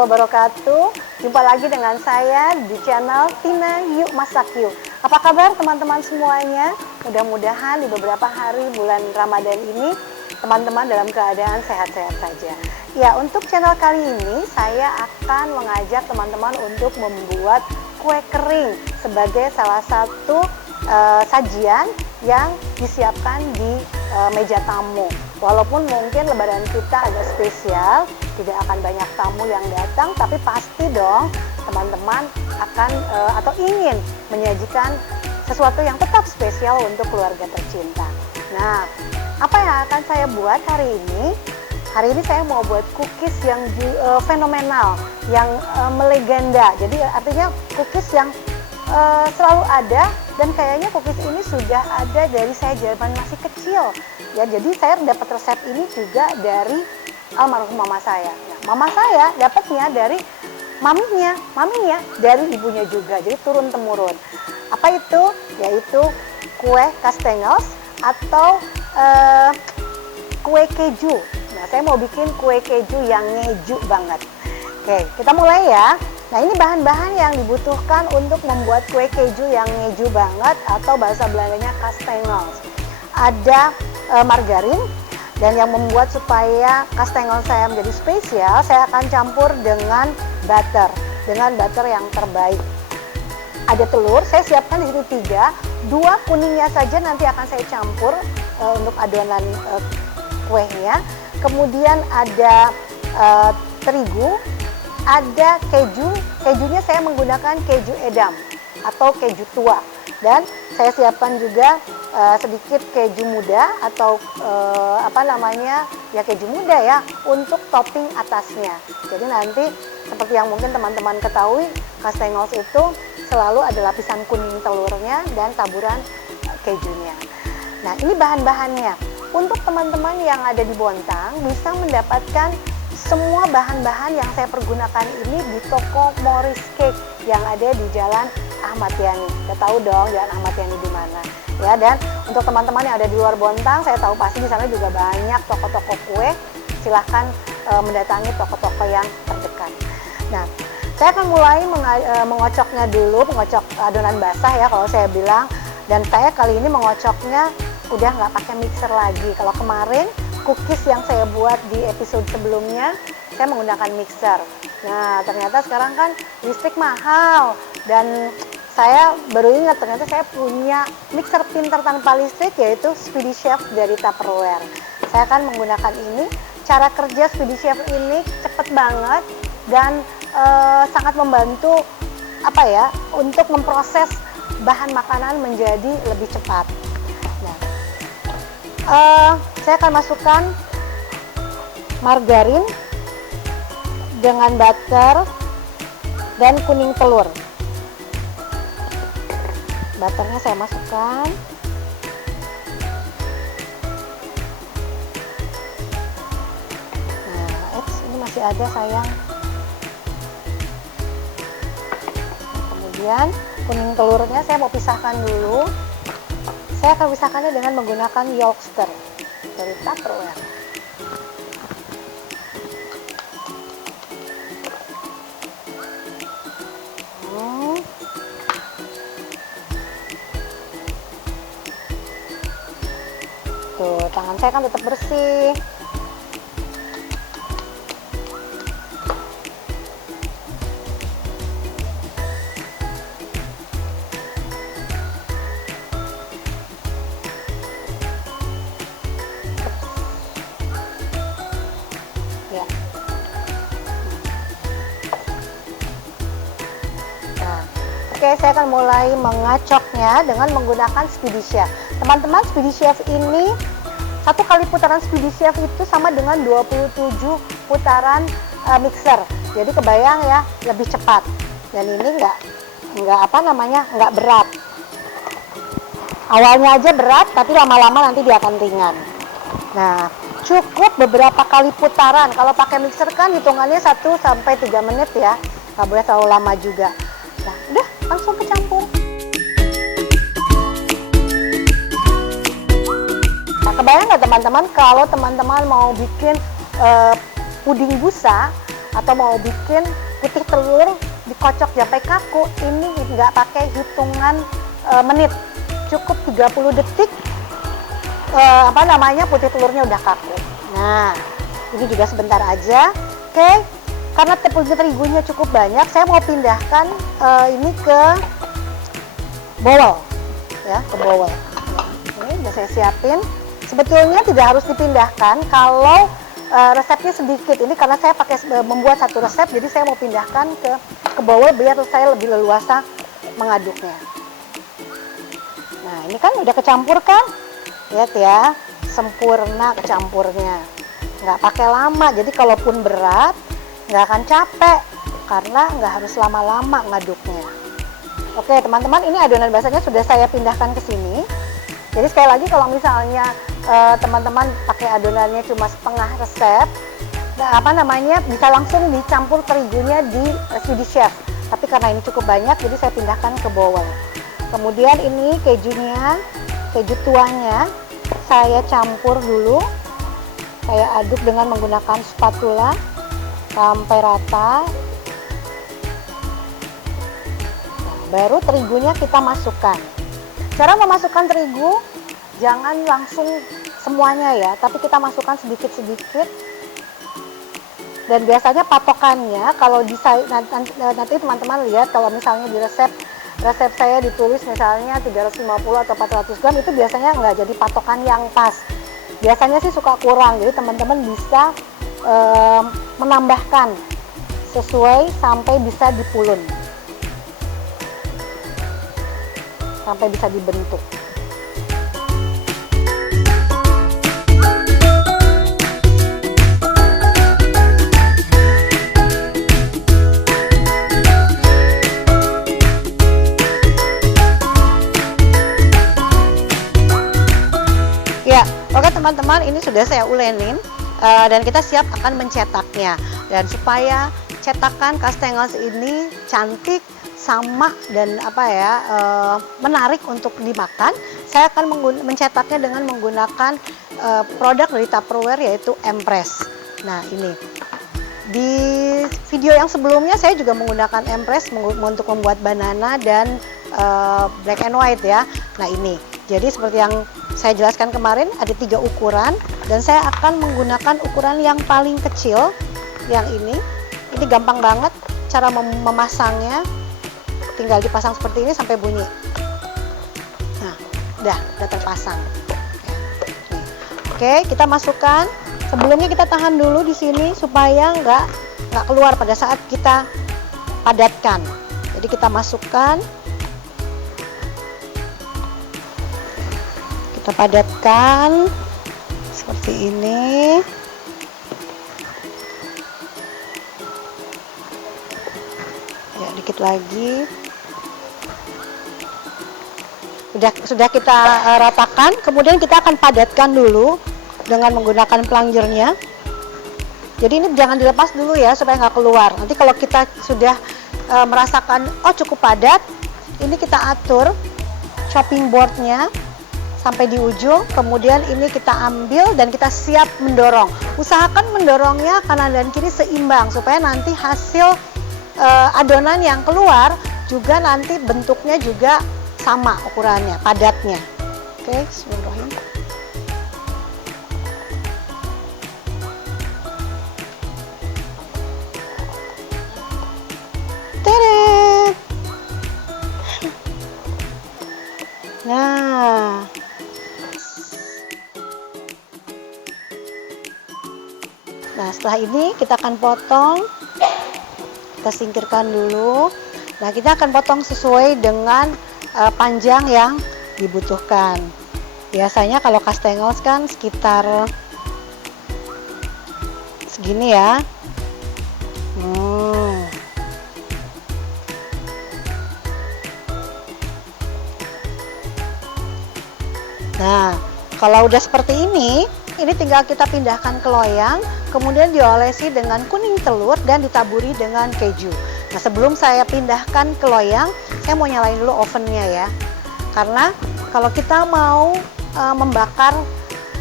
wabarakatuh. Jumpa lagi dengan saya di channel Tina Yuk Masak Yuk. Apa kabar teman-teman semuanya? Mudah-mudahan di beberapa hari bulan Ramadan ini teman-teman dalam keadaan sehat-sehat saja. Ya, untuk channel kali ini saya akan mengajak teman-teman untuk membuat kue kering sebagai salah satu sajian yang disiapkan di meja tamu. Walaupun mungkin lebaran kita agak spesial, tidak akan banyak tamu yang datang, tapi pasti dong teman-teman akan atau ingin menyajikan sesuatu yang tetap spesial untuk keluarga tercinta. Nah, apa yang akan saya buat hari ini? Hari ini saya mau buat cookies yang fenomenal, yang melegenda. Jadi artinya cookies yang selalu ada, dan kayaknya cookies ini sudah ada dari saya zaman masih kecil. Ya, jadi saya dapat resep ini juga dari almarhum mama saya. Nah, mama saya dapatnya dari maminya dari ibunya juga. Jadi turun temurun. Apa itu? Yaitu kue kastengels atau kue keju. Nah, saya mau bikin kue keju yang ngeju banget. Oke, kita mulai ya. Nah, ini bahan-bahan yang dibutuhkan untuk membuat kue keju yang ngeju banget atau bahasa Belandanya kastengels. Ada margarin, dan yang membuat supaya kastengels saya menjadi spesial, saya akan campur dengan butter yang terbaik. Ada telur, saya siapkan di sini 3, 2 kuningnya saja nanti akan saya campur untuk adonan kuehnya. Kemudian ada terigu, ada kejunya saya menggunakan keju edam atau keju tua, dan saya siapkan juga sedikit keju muda atau keju muda ya untuk topping atasnya. Jadi nanti seperti yang mungkin teman-teman ketahui, kastengels itu selalu ada lapisan kuning telurnya dan taburan kejunya. Nah, ini bahan-bahannya. Untuk teman-teman yang ada di Bontang bisa mendapatkan semua bahan-bahan yang saya pergunakan ini di toko Morris Cake yang ada di Jalan Ahmad Yani. Kita tahu dong Jalan Ahmad Yani di mana. Ya, dan untuk teman-teman yang ada di luar Bontang, saya tahu pasti di sana juga banyak toko-toko kue. Silahkan mendatangi toko-toko yang terdekat. Nah, saya akan mulai mengocoknya dulu, mengocok adonan basah ya kalau saya bilang. Dan saya kali ini mengocoknya udah nggak pakai mixer lagi. Kalau kemarin cookies yang saya buat di episode sebelumnya, saya menggunakan mixer. Nah, ternyata sekarang kan listrik mahal, dan saya baru ingat ternyata saya punya mixer pintar tanpa listrik, yaitu Speedy Chef dari Tupperware. Saya akan menggunakan ini. Cara kerja Speedy Chef ini cepat banget dan sangat membantu untuk memproses bahan makanan menjadi lebih cepat. Nah, saya akan masukkan margarin dengan butter dan kuning telur. Butternya saya masukkan. Nah, ini masih ada sayang. Nah, kemudian kuning telurnya saya mau pisahkan dulu. Saya akan pisahkannya dengan menggunakan Yorkshire dari Tupperware. Tuh, tangan saya kan tetap bersih. Ya. Nah, oke, saya akan mulai mengacoknya dengan menggunakan Speedy Chef. Teman-teman, Speedy Chef ini satu kali putaran Speedy Chef itu sama dengan 27 putaran mixer. Jadi kebayang ya, lebih cepat. Dan ini nggak berat. Awalnya aja berat, tapi lama-lama nanti dia akan ringan. Nah, cukup beberapa kali putaran. Kalau pakai mixer kan hitungannya 1 sampai 3 menit ya. Nggak boleh terlalu lama juga. Nah, udah langsung kecampur. Kebayang nggak teman-teman kalau teman-teman mau bikin puding busa atau mau bikin putih telur dikocok sampai kaku, ini nggak pakai hitungan menit, cukup 30 detik putih telurnya udah kaku. Nah, ini juga sebentar aja. Oke, karena tepung terigunya cukup banyak, saya mau pindahkan ini ke bowl, ya, ke bowl. Ini udah saya siapin. Sebetulnya tidak harus dipindahkan kalau resepnya sedikit. Ini karena saya membuat satu resep, jadi saya mau pindahkan ke bowl biar saya lebih leluasa mengaduknya. Nah, ini kan udah kecampur kan? Lihat ya, sempurna kecampurnya. Nggak pakai lama, jadi kalaupun berat nggak akan capek karena nggak harus lama-lama ngaduknya. Oke teman-teman, ini adonan basahnya sudah saya pindahkan ke sini. Jadi sekali lagi kalau misalnya teman-teman pakai adonannya cuma setengah resep, bisa langsung dicampur terigunya di Swedish Chef. Tapi karena ini cukup banyak, jadi saya pindahkan ke bowl. Kemudian ini kejunya, keju tuanya saya campur dulu. Saya aduk dengan menggunakan spatula sampai rata. Nah, baru terigunya kita masukkan. Cara memasukkan terigu, jangan langsung semuanya ya, tapi kita masukkan sedikit-sedikit. Dan biasanya patokannya, kalau nanti teman-teman lihat, kalau misalnya di resep saya ditulis misalnya 350 atau 400 gram, itu biasanya nggak jadi patokan yang pas. Biasanya sih suka kurang, jadi teman-teman bisa menambahkan sesuai sampai bisa dipulun, sampai bisa dibentuk. Ya, oke teman-teman, ini sudah saya ulenin dan kita siap akan mencetaknya. Dan supaya cetakan kastengels ini cantik, sama dan menarik untuk dimakan, saya akan mencetaknya dengan menggunakan produk dari Tupperware yaitu Empress. Nah ini di video yang sebelumnya saya juga menggunakan Empress untuk membuat banana dan black and white ya. Nah ini, jadi seperti yang saya jelaskan kemarin, ada 3 ukuran dan saya akan menggunakan ukuran yang paling kecil, yang ini. Ini gampang banget cara memasangnya, tinggal dipasang seperti ini sampai bunyi. Nah, udah terpasang. Oke, kita masukkan. Sebelumnya kita tahan dulu di sini supaya nggak keluar pada saat kita padatkan. Jadi kita masukkan. Kita padatkan seperti ini. Ya, dikit lagi. Sudah kita ratakan, kemudian kita akan padatkan dulu dengan menggunakan plunger-nya. Jadi ini jangan dilepas dulu ya supaya nggak keluar. Nanti kalau kita sudah merasakan cukup padat, ini kita atur chopping board-nya sampai di ujung, kemudian ini kita ambil dan kita siap mendorong. Usahakan mendorongnya kanan dan kiri seimbang supaya nanti hasil adonan yang keluar juga nanti bentuknya juga sama ukurannya, padatnya. Oke, bismillahirrahmanirrahim. Teret. Nah, setelah ini kita akan potong, kita singkirkan dulu. Nah, kita akan potong sesuai dengan panjang yang dibutuhkan. Biasanya kalau kastengels kan sekitar segini ya. Nah, kalau udah seperti ini tinggal kita pindahkan ke loyang, kemudian diolesi dengan kuning telur dan ditaburi dengan keju. Nah, sebelum saya pindahkan ke loyang, saya mau nyalain dulu ovennya ya. Karena kalau kita mau membakar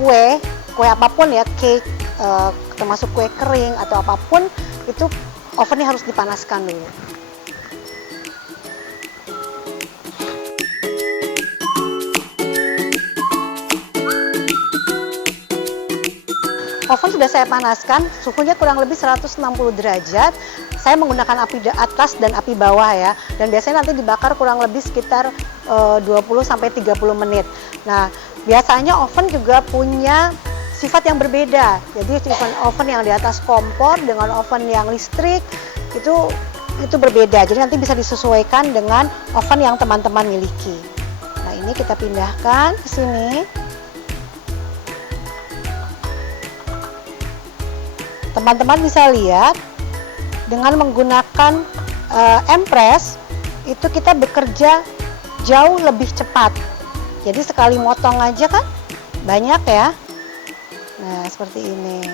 kue apapun ya, cake, termasuk kue kering atau apapun, itu ovennya harus dipanaskan dulu. Oven sudah saya panaskan, suhunya kurang lebih 160 derajat. Saya menggunakan api atas dan api bawah ya. Dan biasanya nanti dibakar kurang lebih sekitar 20-30 menit. Nah, biasanya oven juga punya sifat yang berbeda. Jadi oven yang di atas kompor dengan oven yang listrik itu berbeda. Jadi nanti bisa disesuaikan dengan oven yang teman-teman miliki. Nah, ini kita pindahkan ke sini. Teman-teman bisa lihat dengan menggunakan empress itu kita bekerja jauh lebih cepat. Jadi sekali motong aja kan banyak ya. Nah, seperti ini.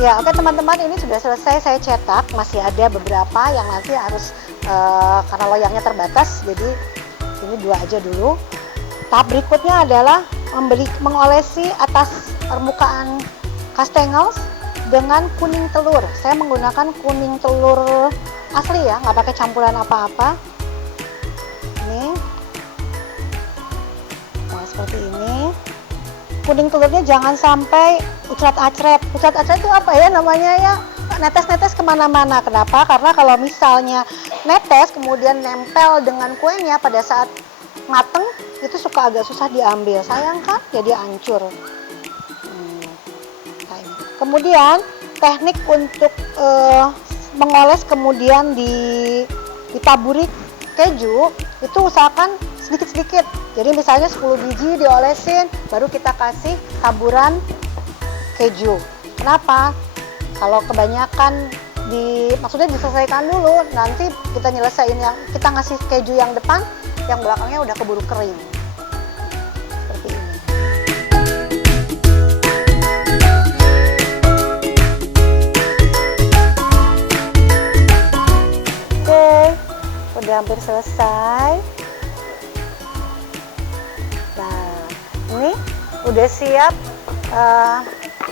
Ya, oke teman-teman, ini sudah selesai saya cetak. Masih ada beberapa yang nanti harus karena loyangnya terbatas, jadi ini 2 aja dulu. Tahap berikutnya adalah mengolesi atas permukaan kastengels dengan kuning telur. Saya menggunakan kuning telur asli ya, nggak pakai campuran apa-apa. Ini, nah seperti ini. Kuning telurnya jangan sampai ucrat-acret. Ucrat-acret itu apa ya namanya ya? Netes-netes kemana-mana. Kenapa? Karena kalau misalnya netes kemudian nempel dengan kuenya pada saat mateng, itu suka agak susah diambil. Sayang kan? Jadi hancur. Kemudian teknik untuk mengoles kemudian ditaburi keju, itu usahakan sedikit-sedikit. Jadi misalnya 10 biji diolesin, baru kita kasih taburan keju. Kenapa? Kalau kebanyakan maksudnya diselesaikan dulu, nanti kita nyelesain yang kita ngasih keju yang depan, yang belakangnya udah keburu kering. Seperti ini. Oke, udah hampir selesai. Nah, ini udah siap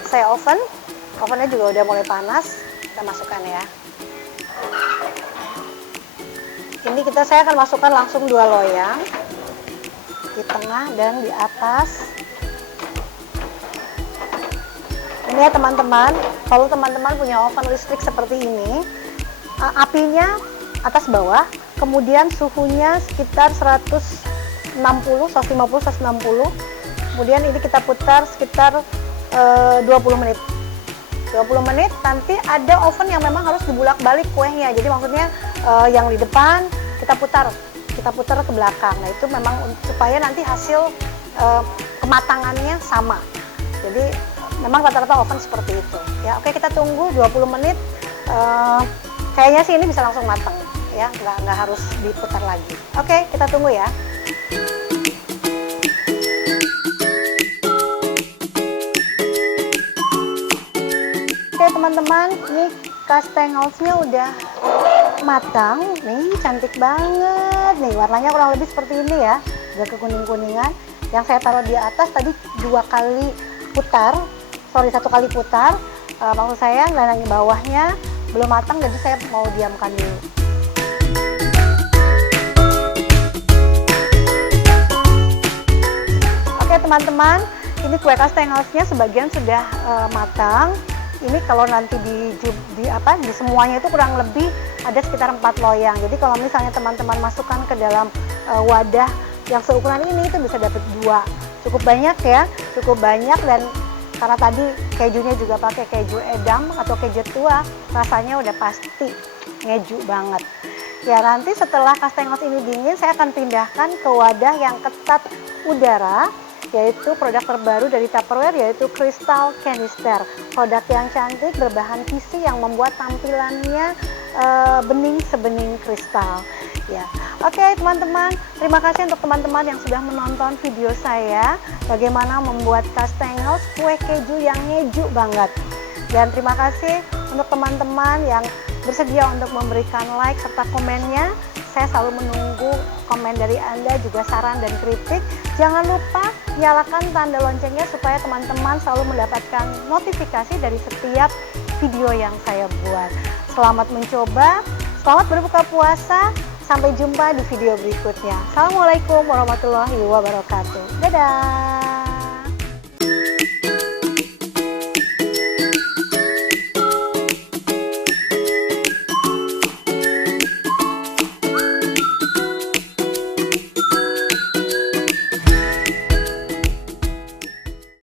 saya ovennya juga udah mulai panas. Kita masukkan ya. Ini saya akan masukkan langsung 2 loyang di tengah dan di atas. Ini ya teman-teman, kalau teman-teman punya oven listrik seperti ini, apinya atas bawah, kemudian suhunya sekitar 150, 160, kemudian ini kita putar sekitar 20 menit. 20 menit nanti ada oven yang memang harus dibulak-balik kuenya. Jadi maksudnya yang di depan kita putar ke belakang. Nah, itu memang supaya nanti hasil kematangannya sama. Jadi memang rata-rata oven seperti itu. Ya, oke, kita tunggu 20 menit. Kayaknya sih ini bisa langsung matang ya, nggak harus diputar lagi. Oke, kita tunggu ya. Oke teman-teman, ini kastengelsnya udah matang. Nih cantik banget. Nih warnanya kurang lebih seperti ini ya. Udah kekuning-kuningan. Yang saya taruh di atas tadi 1 kali putar. Maksud saya dan yang bawahnya belum matang, jadi saya mau diamkan dulu. Oke teman-teman, ini kue kastengelsnya sebagian sudah matang. Ini kalau nanti di semuanya itu kurang lebih ada sekitar 4 loyang. Jadi kalau misalnya teman-teman masukkan ke dalam wadah yang seukuran ini, itu bisa dapat 2. Cukup banyak ya, cukup banyak. Dan karena tadi kejunya juga pakai keju edam atau keju tua, rasanya udah pasti ngeju banget. Ya, nanti setelah kastengels ini dingin, saya akan pindahkan ke wadah yang ketat udara, yaitu produk terbaru dari Tupperware, yaitu Crystal Canister. Produk yang cantik berbahan PC yang membuat tampilannya bening sebening kristal. Ya, oke teman-teman, terima kasih untuk teman-teman yang sudah menonton video saya bagaimana membuat kastengel kue keju yang ngeju banget. Dan terima kasih untuk teman-teman yang bersedia untuk memberikan like serta komennya. Saya selalu menunggu komen dari Anda, juga saran dan kritik. Jangan lupa nyalakan tanda loncengnya supaya teman-teman selalu mendapatkan notifikasi dari setiap video yang saya buat. Selamat mencoba, selamat berbuka puasa. Sampai jumpa di video berikutnya. Assalamualaikum warahmatullahi wabarakatuh. Dadah.